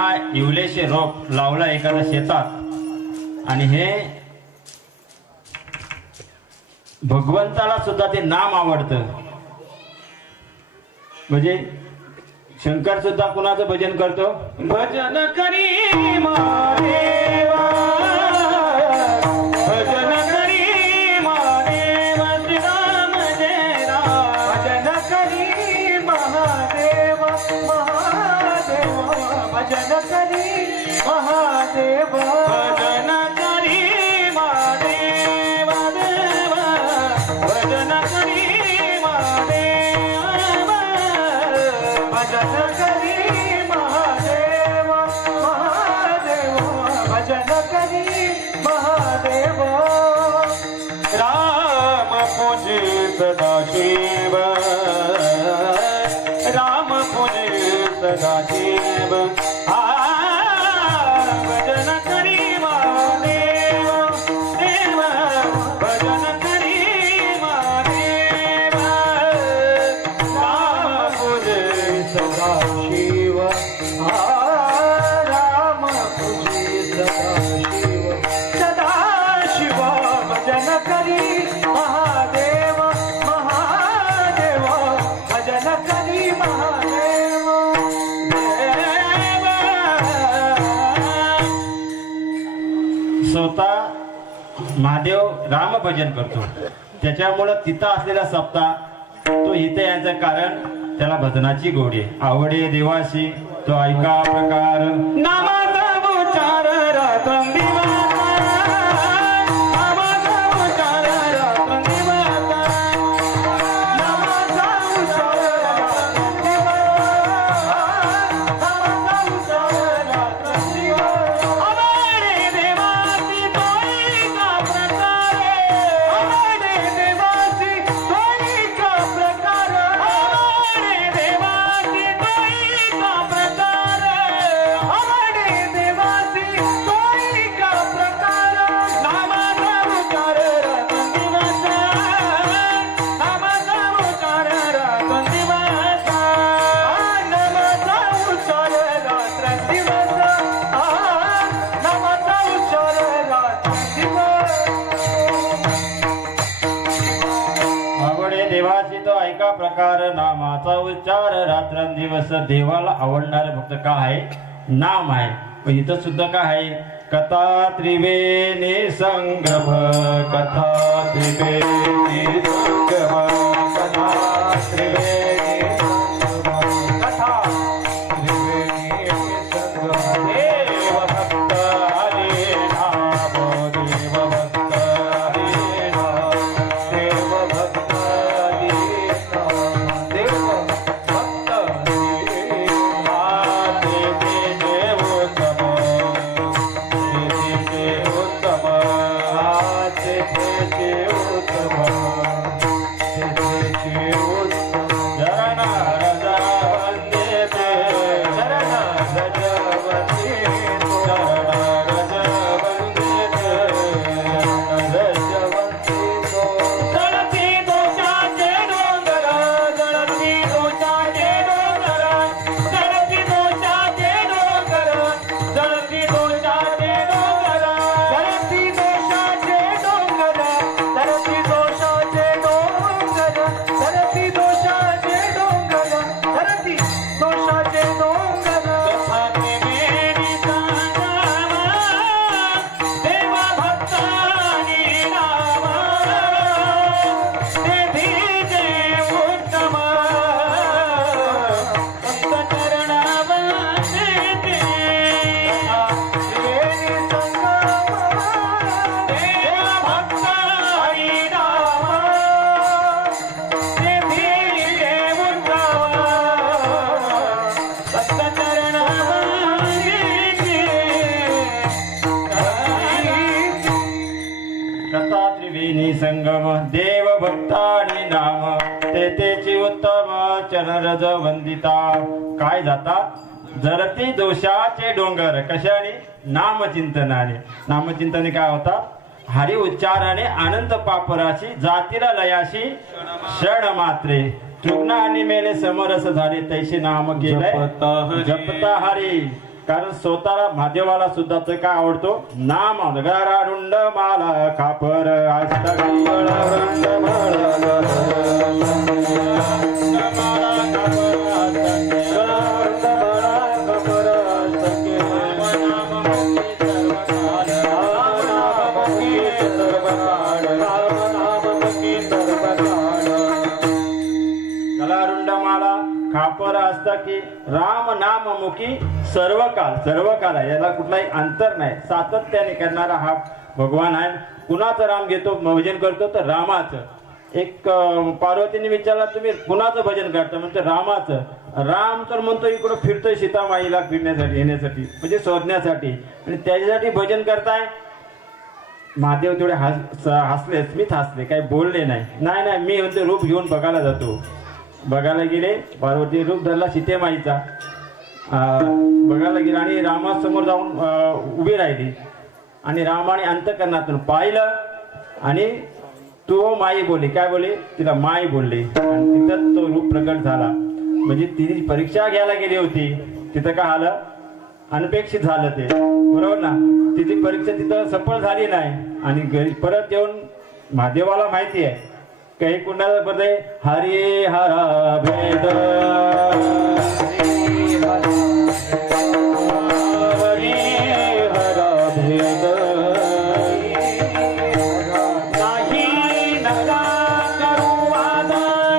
हा इवलेशे रोप लावला एखाद्या शेतात आणि हे भगवंताला सुद्धा ते नाम आवडतं. म्हणजे शंकर सुद्धा कुणाचं भजन करतो? भजन करी महादेवा, भजन करी महादेव, श्रीराम जय राम. भजन करी महादेव महादेव, भजन करी महादेव, भजन करी महादेव देव, भजन करी महादेव, भजन करी महादेव महादेव, भजन करी महादेव. राम पूजित सदाशिव, राम पूजित सदाशिव, भजन करी महादेव देव, भजन करी महादेव. राम पूजित सदाशिव, राम पूजित सदाशिव, सदाशिव, भजन करी महादेव महादेव, भजन करी महादेव देव. स्वतः महादेव राम भजन करतो, त्याच्यामुळं तिथं असलेला सप्ताह तो इथे याचं कारण त्याला भजनाची गोडी आवडे देवाशी. तो ऐका प्रकार नामाचा उच्चार रात्रंदिवस, नामाचा उच्चार रात्रंदिवस, नामाचा उच्चार रात्रंदिवस, नामाचा उच्चार रात्रंदिवस. आवडे देवाची तो ऐका प्रकार, आवडे देवाची तो ऐका प्रकार, आवडे देवाची तो ऐका प्रकार, आवडे देवाची तो ऐका प्रकार. नामाचा उच्चार रात्रंदिवस, नामाचा उच्चार रात्रंदिवस, नामाचा उच्चार रात्रंदिवस, नामाचा उच्चार रात्रंदिवस. आवडे देवाची तो ऐका प्रकार, नामाचा उच्चार रात्रंदिवस. देवाला आवडणारे फक्त काय आहे? नाम आहे. पण इथं सुद्धा काय आहे? कथा त्रिवेणी संगम, कथा त्रिवेणी संगम, कथा त्रिवेणी संगम, कथा त्रिवेणी संगम. देव भक्त हरे नाम, देव भक्त हरे नाम, देव भक्त हरे नाम, देव भक्त हरे नाम. देव उत्तम, देव उत्तम, देव उत्तम, देव उत्तम. शरण रजा वंदिते, शरण रजा वंदिते, शरण रजा वंदिते, रजा वंदितो. जळती दोषाचे डोंगर, जळती दोषाचे डोंगर, जळती दोषाचे डोंगर, जळती दोषाचे डोंगर, जळती दोषाचे डोंगर, जळती दोषाचे डोंगर, जळती दोषाचे डोंगर, जळती दोषाचे डोंगर. कथा त्रिवेणी संगम, देवा भक्तानी नाम, तेथे उत्तम, भक्त चरणावंदिते. त्रिवेणी संगम, देवा भक्तानी नाम, तेथे उत्तम, भक्त चरणावंदिते. कथा त्रिवेणी संगम, देव भक्तानी नाम, तेथेची उत्तम, चरणरज वंदिता. काय जातात? जळती दोषाचे डोंगर. कशाने? नामचिंतनाने. नामचिंतने काय होतात? हरी उच्चाराने अनंत पापराशी, जातीला लयाशी क्षण मात्रे. तृग्न आणि मेले समरस झाले, तैसे नाम गेले जपता हरी. कारण स्वतःला महादेवाला सुद्धा तर काय आवडतो नाम गरारुंड माला खापर अष्टकी गरारुंड माला खापर असता की राम नाम मुखी सर्व काल आहे, याला कुठलाही अंतर नाही, सातत्याने करणारा हा भगवान आहे. कुणाचं राम घेतो भजन करतो तर रामाचं. एक पार्वतीने विचारला तुम्ही कुणाचं भजन करता म्हणतो रामाचं. राम तर म्हणतो इकडं फिरतोय सीतामाईला फिरण्यासाठी येण्यासाठी म्हणजे शोधण्यासाठी आणि त्याच्यासाठी भजन करताय. महादेव थोडे हसलेच, मीच हसले, काही बोलले नाही. मी म्हणतो रूप घेऊन बघायला जातो. बघायला गेले, पार्वती रूप धरला सीतेमाईचा, बघायला गेले आणि रामासमोर जाऊन उभी राहिली आणि रामाने अंतःकरणातून पाहिलं आणि तो माई बोलली. काय बोलली? तिला माई बोलली आणि तिथं तो रूप प्रकट झाला. म्हणजे तिची परीक्षा घ्यायला गेली होती, तिथं काय आलं अनपेक्षित झालं ते, बरोबर ना. तिची परीक्षा तिथं सफळ झाली नाही आणि घरी परत येऊन महादेवाला माहिती आहे काही कुणाला बदे हरी हरा भेद हरी हरा भेद नाही नका करू वाद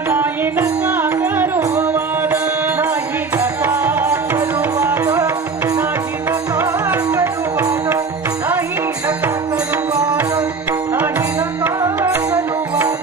नाही नका करू वाद नाही नका करू वाद नाही नका करू वाद नाही नका करू वाद नाही नका करू वाद.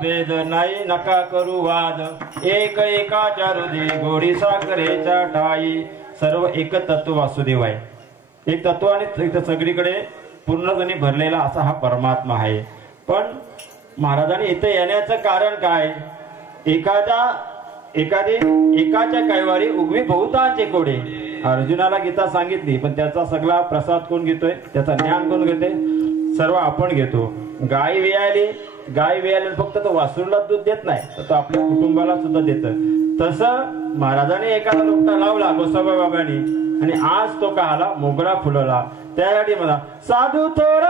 भेद नाही नका करू वाद एक एकाच्या हृदय गोडी साखरेच्या ठाई. सर्व एक तत्व वासुदेव आहे, एक तत्व आणि सगळीकडे पूर्णपणे भरलेला असा हा परमात्मा आहे. पण महाराजांनी इथे येण्याचं कारण काय? एकाच्या कैवारी उगवी बहुतांचे कोडे. अर्जुनाला गीता सांगितली पण त्याचा सगळा प्रसाद कोण घेतोय, त्याचा ज्ञान कोण घेते? सर्व आपण घेतो. गाय वेळाली फक्त तो वासरूला दूध देत नाही तर तो आपल्या कुटुंबाला सुद्धा देत. तसं महाराजांनी एखादा लोकटा लावला गोसाबा बाबांनी आणि आज तो कहाला मोगरा फुलवला. त्यासाठी मला साधू थोर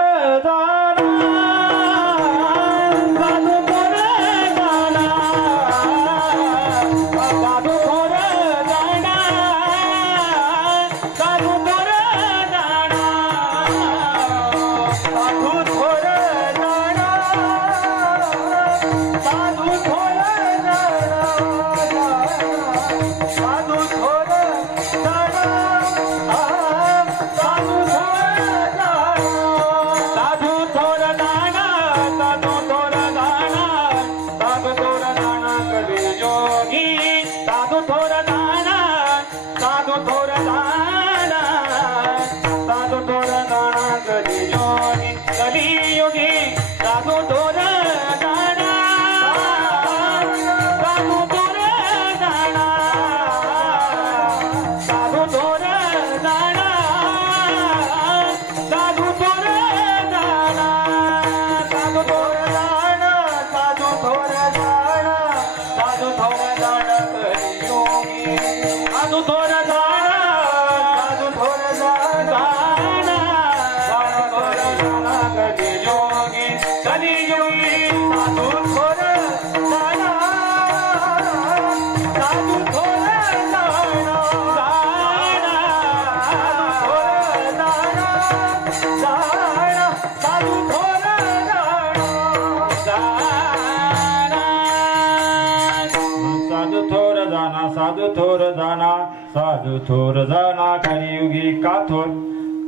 साधू थोर जाना कलियुगी का थोर.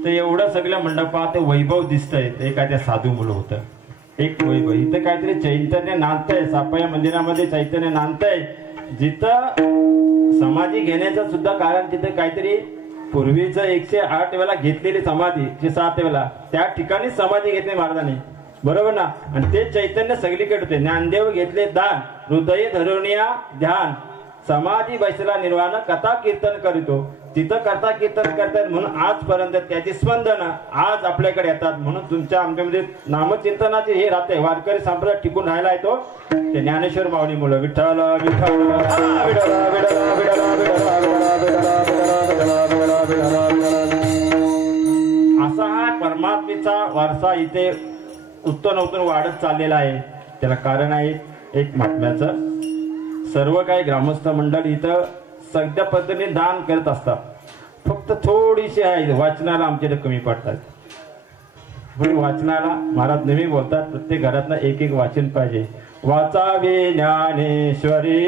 तर एवढं सगळ्या मंडपात वैभव दिसतंय एखाद्या साधू मुलं होतं. एक वैभव. इथं काहीतरी चैतन्य नांदतंय, सापया मंदिरामध्ये चैतन्य नांदतंय. जिथं समाधी घेण्याचं सुद्धा कारण तिथे काहीतरी पूर्वीच 108 वेळा घेतलेली समाधी, 7 वेळा त्या ठिकाणी समाधी घेतली महाराजांनी, बरोबर ना. आणि ते चैतन्य सगळीकडे होते. ज्ञानदेव घेतले दान, हृदय धरुनिया ध्यान, समाधी बैसला निर्वाण, कथा कीर्तन करीतो. तिथं कथा कीर्तन करतात म्हणून आजपर्यंत त्याची स्पंदन आज आपल्याकडे येतात. म्हणून तुमच्या आमच्यामध्ये नामचिंतनाचे हे राहते. वारकरी संप्रदाय टिकून राहिला येतो ते ज्ञानेश्वर माऊलीमुळे. विठ्ठल विठ्ठल असा हा परमात्मेचा वारसा इथे उत्तन वाढत चाललेला आहे. त्याला कारण आहे एक महात्म्याचं. सर्व काही ग्रामस्थ मंडळ इथं सगळ्या पद्धतीने दान करत असतात. फक्त थोडीशी आहे वाचनाला आमच्याकडे कमी पडतात. पण वाचनाला महाराज नेहमी बोलतात प्रत्येक घरातनं एक वाचन पाहिजे. वाचावे ज्ञानेश्वरी,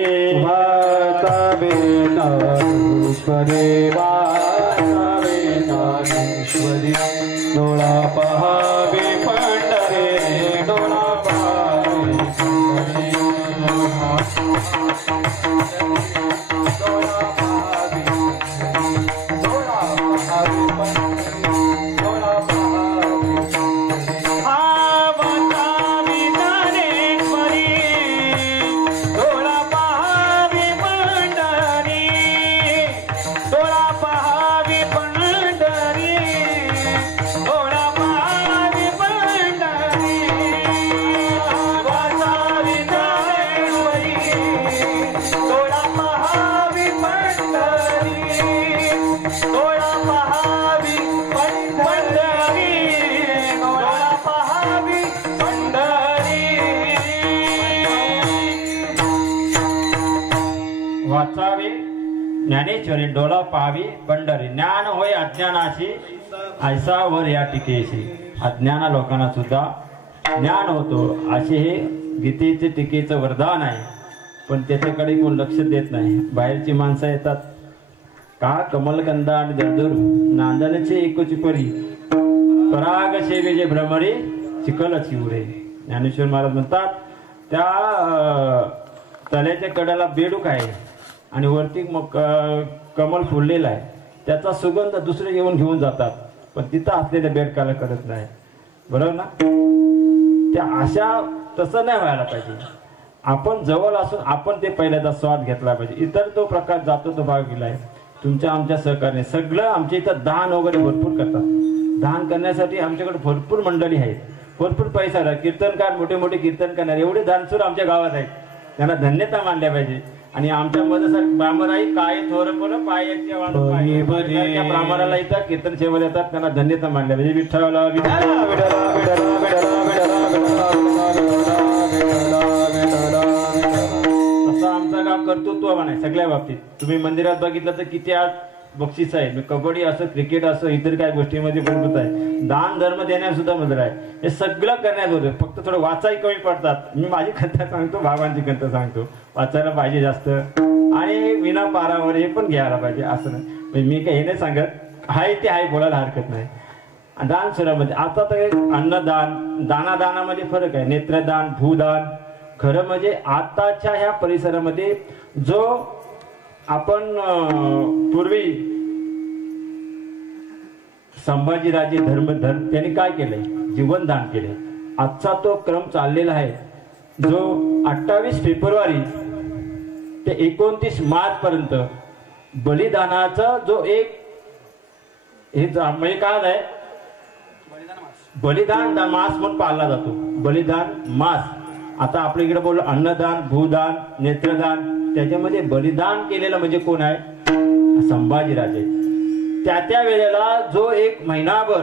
वाचावे ज्ञानेश्वरी, वाचावे ज्ञानेश्वरी. डोळा पहावे पंढरी, डोळा पहावे पंढरी. वाचावे ज्ञानेश्वरी, डोळा पाहावी पंढरी. ज्ञान होय अज्ञानाशी, ऐसा वर या टीकेशी. अज्ञाना लोकांना सुद्धा ज्ञान होतो असे हे गीतेचे टीकेचं वरदान आहे. पण त्याच्याकडे कोण लक्ष देत नाही. बाहेरची माणसं येतात का कमलगंधा आणि दरदूर नांदनचे एकोची परी, पराग सेवे जे भ्रमरी चिकल चिवरे. ज्ञानेश्वर महाराज म्हणतात त्या तल्याच्या कड्याला बेडूक आहे आणि वरती कमल फुललेला आहे. त्याचा सुगंध दुसरे येऊन घेऊन जातात, पण तिथं असलेल्या बेडकाला कळत नाही, बरोबर ना. त्या अशा तसं नाही व्हायला पाहिजे. आपण जवळ असून आपण ते पहिल्यांदा स्वाद घेतला पाहिजे. इतर तो प्रकार जातो तो भाग गेलाय. तुमच्या आमच्या सहकार्याने सगळं आमच्या इथं दान वगैरे भरपूर करतात. दान करण्यासाठी आमच्याकडे भरपूर मंडळी आहेत, भरपूर पैसा आहे. कीर्तनकार मोठे मोठे कीर्तन करणारे एवढे दानसूर आमच्या गावात आहेत. त्यांना धन्यता मानल्या पाहिजे. आणि आमच्या मध्यसारखी ब्राह्मणाई काय थोरपण पायाच्या ब्राह्मणाला इथं कीर्तन सेवेला येतात, त्यांना धन्यता मानल्या पाहिजे. विठ्ठल असं आमचं गाव कर्तृत्व आहे सगळ्या बाबतीत. तुम्ही मंदिरात बघितलं तर किती आज बक्षीस आहे. कबड्डी असं, क्रिकेट असं, इतर काही गोष्टीमध्ये भरपूर आहे. दान धर्म देण्यास सुद्धा मंदिर आहे. हे सगळं करण्यात होतं, फक्त थोडं वाचाही कमी पडतात. मी माझी कथा सांगतो, बाबांची कथा सांगतो. वाचायला पाहिजे जास्त आणि विना पारावर हे पण घ्यायला पाहिजे. असं नाही मी काही हे नाही सांगत, हाय ते हाय बोलायला हरकत नाही. दान सुरामध्ये आता तर अन्नदान, दानादानामध्ये फरक आहे. नेत्रदान, भूदान. खरं म्हणजे आताच्या ह्या परिसरामध्ये जो आपण पूर्वी संभाजीराजे धर्म त्यांनी काय केलंय, जीवनदान केले. आजचा तो क्रम चाललेला आहे जो 28 फेब्रुवारी ते 29 मार्च पर्यंत बलिदानाचा जो एक हे म्हणजे काय आहे, बलिदान मास म्हणून पाळला जातो. बलिदान मास. आता आपल्या इकडे बोललो अन्नदान, भूदान, नेत्रदान. त्याच्यामध्ये बलिदान केलेलं म्हणजे कोण आहे, संभाजीराजे. त्या वेळेला जो एक महिनाभर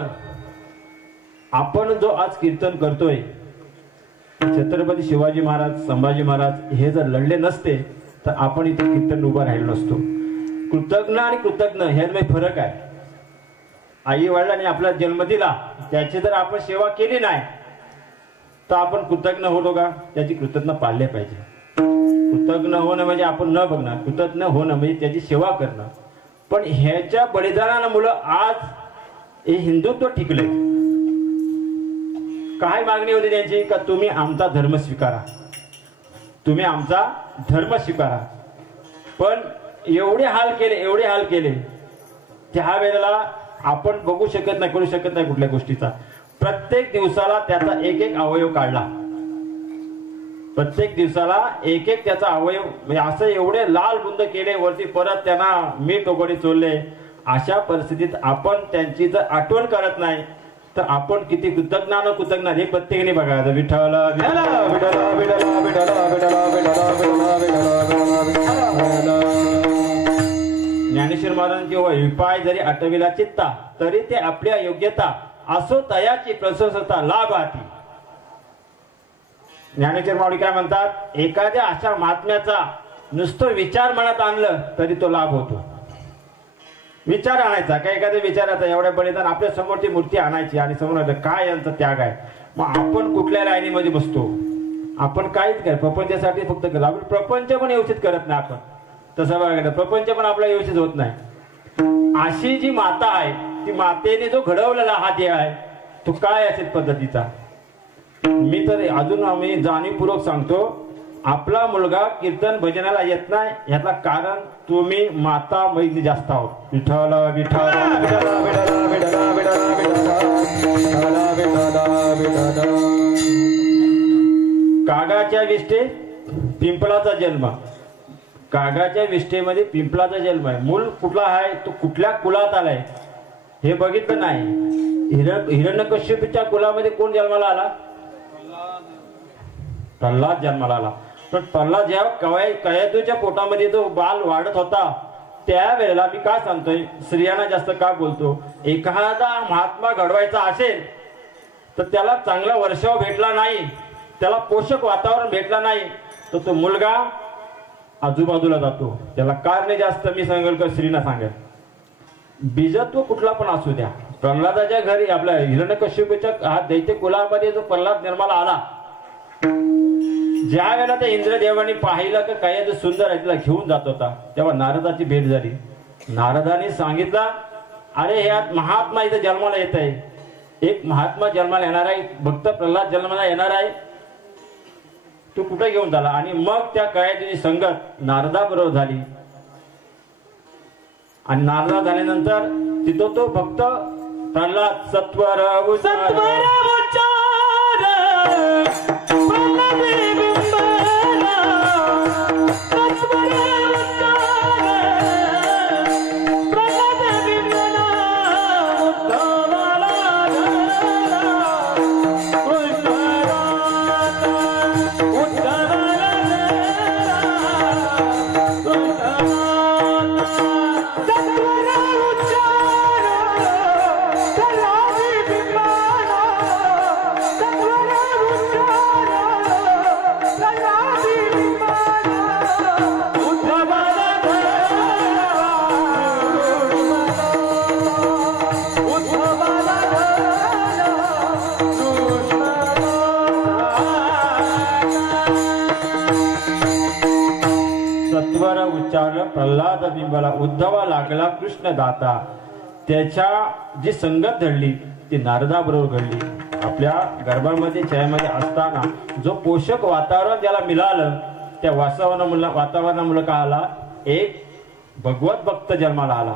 आपण जो आज कीर्तन करतोय, छत्रपती शिवाजी महाराज, संभाजी महाराज हे जर लढले नसते तर आपण इथे कीर्तन उभा राहिलो नसतो. कृतज्ञ आणि कृतज्ञ ह्यामध्ये फरक आहे. आई वडिलांनी आपला जन्म दिला, त्याची जर आपण सेवा केली नाही तर आपण कृतज्ञ होतो का, त्याची कृतज्ञ पाळले पाहिजे. कृतज्ञ होणं म्हणजे आपण न बघणार, कृतज्ञ होणं म्हणजे त्याची सेवा करणं. पण ह्याच्या बलिदानामुळे आज हे हिंदुत्व टिकले. काय मागणी होती त्यांची? का तुम्ही आमचा धर्म स्वीकारा, तुम्ही आमचा धर्म स्वीकारा. पण एवढे हाल केले त्या वेळेला आपण बघू शकत नाही, करू शकत नाही कुठल्या गोष्टीचा. प्रत्येक दिवसाला त्याचा एक अवयव काढला, प्रत्येक दिवसाला एक त्याचा अवयव, म्हणजे असं एवढे लाल बुंद केले वरती, परत त्यांना मीठ वगैरे चोरले. अशा परिस्थितीत आपण त्यांची जर आठवण करत नाही तर आपण किती कृतज्ञ हे प्रत्येकाने बघायचं. विठ्ठल ज्ञानेश्वर महाराजांची विपाय जरी आठविला चित्ता, तरी ते आपल्या योग्यता असो तयाची प्रशंसता लाभ आती. ज्ञानेश्वर माऊली काय म्हणतात? एखाद्या अशा महात्म्याचा नुसतं विचार मनात आणलं तरी तो लाभ होतो. विचार आणायचा, काय एखाद्या विचाराचा एवढ्या बलिदान आपल्या समोरची मूर्ती आणायची आणि समोर काय यांचा त्याग आहे. मग आपण कुठल्या लाईनीमध्ये बसतो? आपण काहीच काय प्रपंचासाठी फक्त करतो. आपण प्रपंच पण व्यवस्थित करत नाही. आपण तसं बघायला प्रपंच पण आपला व्यवस्थित होत नाही. अशी जी माता आहे, ती मातेने जो घडवलेला हा देह आहे तो काय असेल पद्धतीचा. मी तर अजून आम्ही जाणीवपूर्वक सांगतो, आपला मुलगा कीर्तन भजनाला येत नाही यातला कारण तुम्ही माता मैत्री जास्त आहोत. विठ्ठल विठ्ठल कागाच्या विष्ठे पिंपळाचा जन्म, कागाच्या विष्ठेमध्ये पिंपळाचा जन्म आहे. मूल कुठला आहे, तो कुठल्या कुलात आलाय हे बघितलं नाही. हिरण्यकश्यपूच्या कुलामध्ये कोण जन्माला आला? प्रल्हाद जन्माला आला. पण प्रल्हाद जेव्हा कयदूच्या पोटामध्ये जो बाल वाढत होता त्यावेळेला मी काय सांगतोय, स्त्रियांना जास्त का बोलतो, एखादा महात्मा घडवायचा असेल तर त्याला चांगला वर्षाव भेटला नाही, त्याला पोषक वातावरण भेटला नाही तर तो मुलगा आजूबाजूला जातो. त्याला कारणे जास्त मी सांगेल स्त्रीना सांगेल. बीजत्व कुठला पण असू द्या, प्रल्हादाच्या घरी आपल्या हिरण्यकश्यपूच्या हा दैत्य कुलामध्ये जो प्रल्हाद जन्माला आला, ज्या वेळेला त्या इंद्रदेवानी पाहिलं की काय सुंदर आहे तिला घेऊन जात होता, तेव्हा नारदाची भेट झाली. नारदाने सांगितलं, अरे ह्यात महात्मा इथं जन्माला येत आहे, एक महात्मा जन्माला येणार आहे, भक्त प्रल्हाद जन्माला येणार आहे, तू कुठे घेऊन झाला. आणि मग त्या कळ्याची संगत नारदा बरोबर झाली. आणि नारदा झाल्यानंतर तिथं तो भक्त प्रल्हाद सत्वर प्रल्हाद बिंबाला उद्धवा लागला कृष्ण दाता. त्याच्या जी संगत घडली ती नारदा बरोबर घडली. आपल्या गर्भामध्ये छायामध्ये असताना जो पोषक वातावरण त्याला मिळालं, त्या वातावरणामुळे काय आला, एक भगवत भक्त जन्माला आला.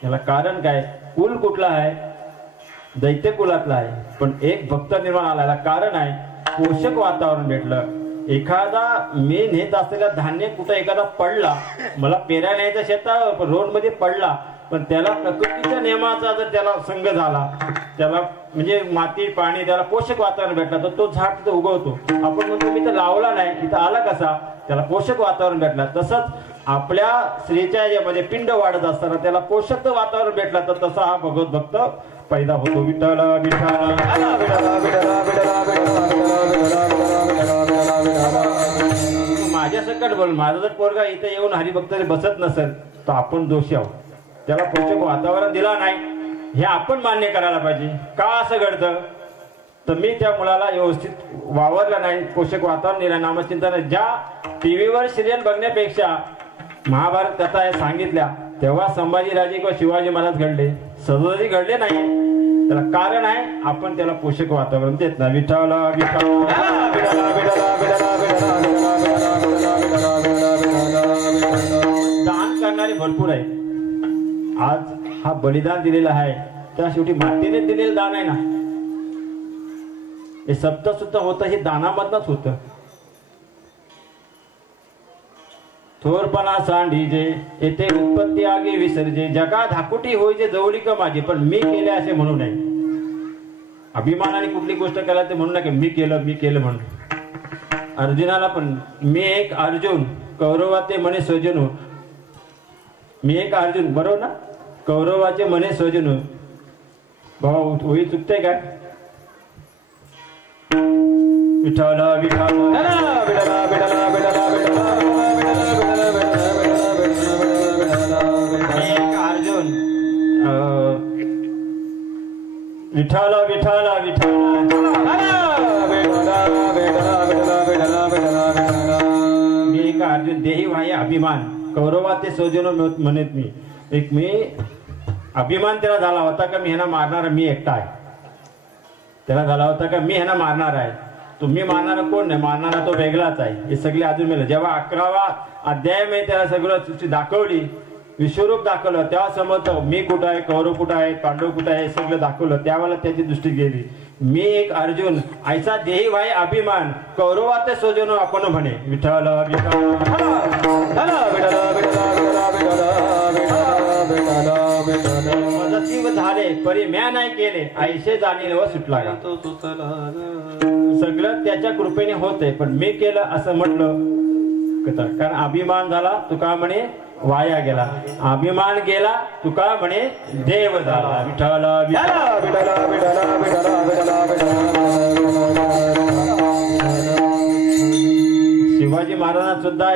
त्याला कारण काय, कुल कुठला आहे, दैत्य कुलातला आहे, पण एक भक्त निर्माण आला. कारण आहे पोषक वातावरण भेटलं. एखादा मी नेत असलेला धान्य कुठं एखादा पडला, मला पेरा न्यायचा शेतात रोड मध्ये पडला, पण त्याला प्रकृतीच्या नियमाचा जर त्याला संग झाला, त्याला म्हणजे माती पाणी त्याला पोषक वातावरण भेटला तर तो झाड तिथं उगवतो. आपण म्हणतो मी तर लावला नाही, तिथं आला कसा, त्याला पोषक वातावरण भेटला. तसंच आपल्या स्त्रीच्या याच्यामध्ये पिंड वाढत असताना त्याला पोषक वातावरण भेटला तर तसा हा भगवत भक्त पैदा होतो. विठ्ठल विठ्ठल माझ्या सकट बोल, माझा जर पोरगा इथे येऊन हरिभक्त बसत नसेल तर आपण दोषी आहोत. त्याला पोषक वातावरण दिला नाही हे आपण मान्य करायला पाहिजे. का असं घडतं, तर मी त्या मुलाला व्यवस्थित वावरला नाही, पोषक वातावरण दिलं, नामचिंतन. ज्या टीव्हीवर सिरियल बघण्यापेक्षा महाभारत कथा सांगितल्या तेव्हा संभाजीराजे किंवा शिवाजी महाराज घडले, सदोजी घडले नाही. त्याला कारण आहे, आपण त्याला पोषक वातावरण देत नाही. विठाला विठाला दान करणारे भरपूर आहेत. आज हा बलिदान दिलेला आहे, त्या शेवटी मातेने दिलेलं दान आहे ना. हे सप्त सुद्धा होतं, हे दानामधनच होतं. थोरपणा सांडीजे येथे उत्पत्ती आगे विसर्जे, जगा धाकुटी होईजे जवळीक माझी, पण मी केले असे म्हणू नये. अभिमानाने कुठली गोष्ट केला ते म्हणू नये मी केलं म्हणून. अर्जुनाला पण मी एक अर्जुन कौरवाचे मने स्वजन, मी एक अर्जुन, बरोबर ना. कौरवाचे मने स्वजन, भाऊ होई चुकते काय. विठाला विठाला अर्जुन विठाला विठाला मी एक अर्जुन देही वाहे अभिमान कौरवा ते सोजनो म्हणत मी. एक मी अभिमान त्याला झाला होता का मी ह्यांना मारणार, मी एकटा आहे. त्याला झाला होता का मी ह्यांना मारणार आहे. तुम्ही मारणारा कोण नाही, मारणारा तो वेगळाच आहे. हे सगळे अजून मेलं. जेव्हा 11वा अध्याय मध्ये त्याला सगळं सृष्टी दाखवली, विश्वरूप दाखवलं, तेव्हा समजतं मी कुठं आहे, कौरव कुठं आहे, पांडव कुठं आहे, हे सगळं दाखवलं. त्यावेळेला त्याची दृष्टी गेली. मी एक अर्जुन ऐसा देही भाई अभिमान कौरवाते सोजनो आपण म्हणे. विठ्ठल मदतीव झाले परी म्या नाही केले, ऐसे जाणील व सुटला. सगळं त्याच्या कृपेने होते, पण मी केलं असं म्हटलं. कारण अभिमान झाला तुका म्हणे वाया गेला, अभिमान गेला तुका म्हणे देव झाला. विठ्ठल शिवाजी महाराजांना सुद्धा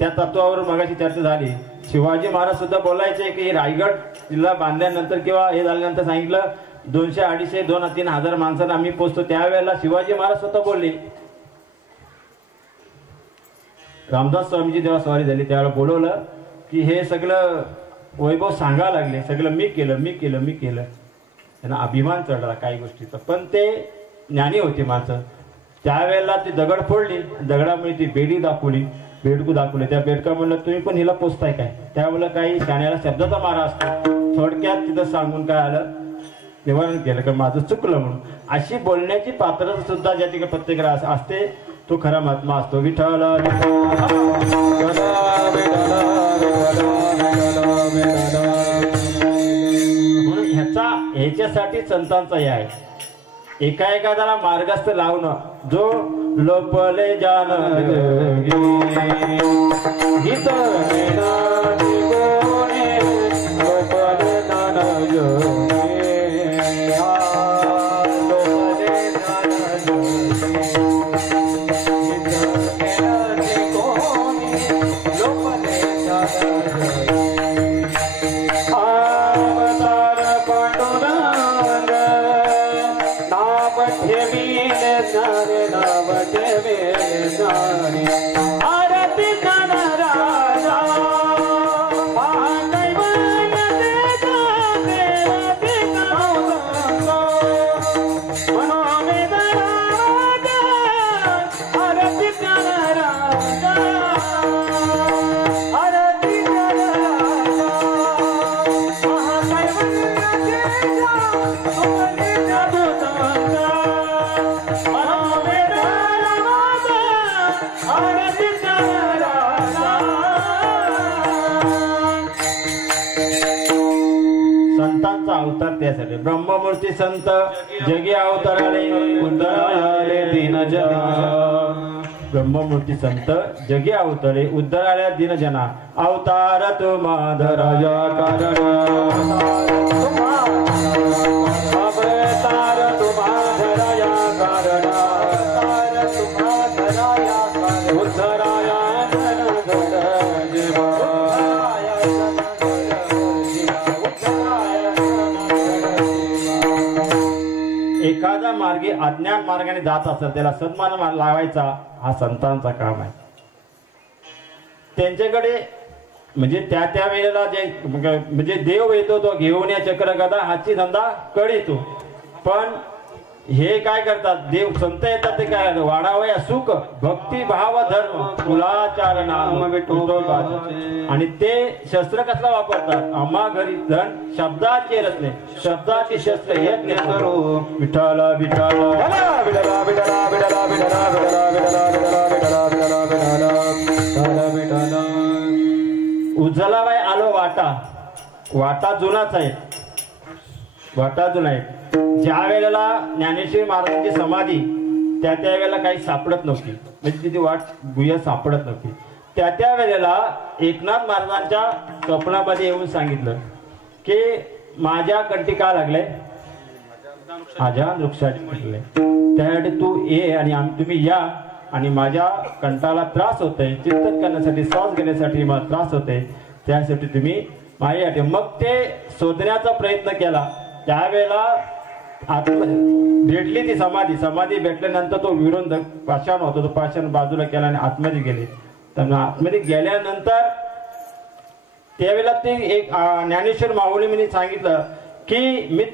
त्या तत्वावर मगाशी चर्चा झाली. शिवाजी महाराज सुद्धा बोलायचे की रायगड जिल्हा बांधल्यानंतर किंवा हे झाल्यानंतर सांगितलं 200, 250, 2-3 हजार माणसांना आम्ही पोचतो. त्यावेळेला शिवाजी महाराज स्वतः बोलले. रामदास स्वामीजी जेव्हा स्वारी झाली त्यावेळेला बोलवलं की हे सगळं वैभव सांगा लागले, सगळं मी केलं. त्यांना अभिमान चढला काही गोष्टीचा. पण ते ज्ञानी होते माणसं. त्यावेळेला ती दगड फोडली, दगडामुळे ती बेडकू दाखवली. त्या बेडका म्हणलं तुम्ही पण हिला पोचताय काय. त्यावेळेला काही शाण्याला शब्दाचा मारा असतो. थोडक्यात तिथं सांगून काय आलं, निवारण केलं की माझं चुकलं म्हणून. अशी बोलण्याची पात्रता सुद्धा ज्या ठिकाणी प्रत्येकाला असते तो खरा महात्मा असतो. विठ्ठल म्हणून ह्याच्यासाठी संतांचा हे आहे. एकाएकाला मार्गस्थ लावणं. जो लोपले जान अवतार त्यासाठी. ब्रह्ममूर्ती संत जगी अवताराले उद्धराले दीनजना. ब्रह्ममूर्ती संत जगी अवतरे उद्धराले दीनजना. अवतार तुम्हा धराया कारण अवतार तुम्हा धराया कारण उद्धराया एखादा मार्गी अज्ञान मार्गाने जात असेल त्याला सन्मान लावायचा हा संतांचा काम आहे. त्यांच्याकडे म्हणजे त्या वेळेला जे म्हणजे देव येतो तो घेऊन या चक्र गदा हाची धंदा कळीतो. पण हे काय करतात, देव संत येतात ते काय वाढावया सुख भक्ती भाव धर्म कुलाचार नाम विठोबा. आणि ते शस्त्र कसला वापरतात, आम्हा घरी धन शब्दाचे रत्ने शब्दाचे शस्त्र यज्ञ करू विठ्ठल विठ्ठल विठ्ठल विठ्ठल विठ्ठल विठ्ठल. उजलाबाई आलो वाटा. वाटा जुनाच आहे, वाटा जुना आहे. ज्या वेळेला ज्ञानेश्वर महाराजांची समाधी त्या वेळेला काही सापडत नव्हती, म्हणजे तिथे वाट गुह्य सापडत नव्हती. त्या वेळेला एकनाथ महाराजांच्या स्वप्नामध्ये येऊन सांगितलं की माझ्या कंठी का लागले, माझ्या वृक्षाची लागले, त्यासाठी तू ये आणि तुम्ही या आणि माझ्या कंठाला त्रास होतोय, चिंतन करण्यासाठी श्वास घेण्यासाठी मला त्रास होतोय, त्यासाठी तुम्ही माझ्यासाठी. मग ते शोधण्याचा प्रयत्न केला. त्यावेळेला भेटली ती समाधी भेटल्यानंतर तो विरोध पाषाण होता, तो पाषाण बाजूला केला आणि आतमध्ये गेले. तर आतमध्ये गेल्यानंतर त्यावेळेला ते एक ज्ञानेश्वर माऊली सांगितलं की मी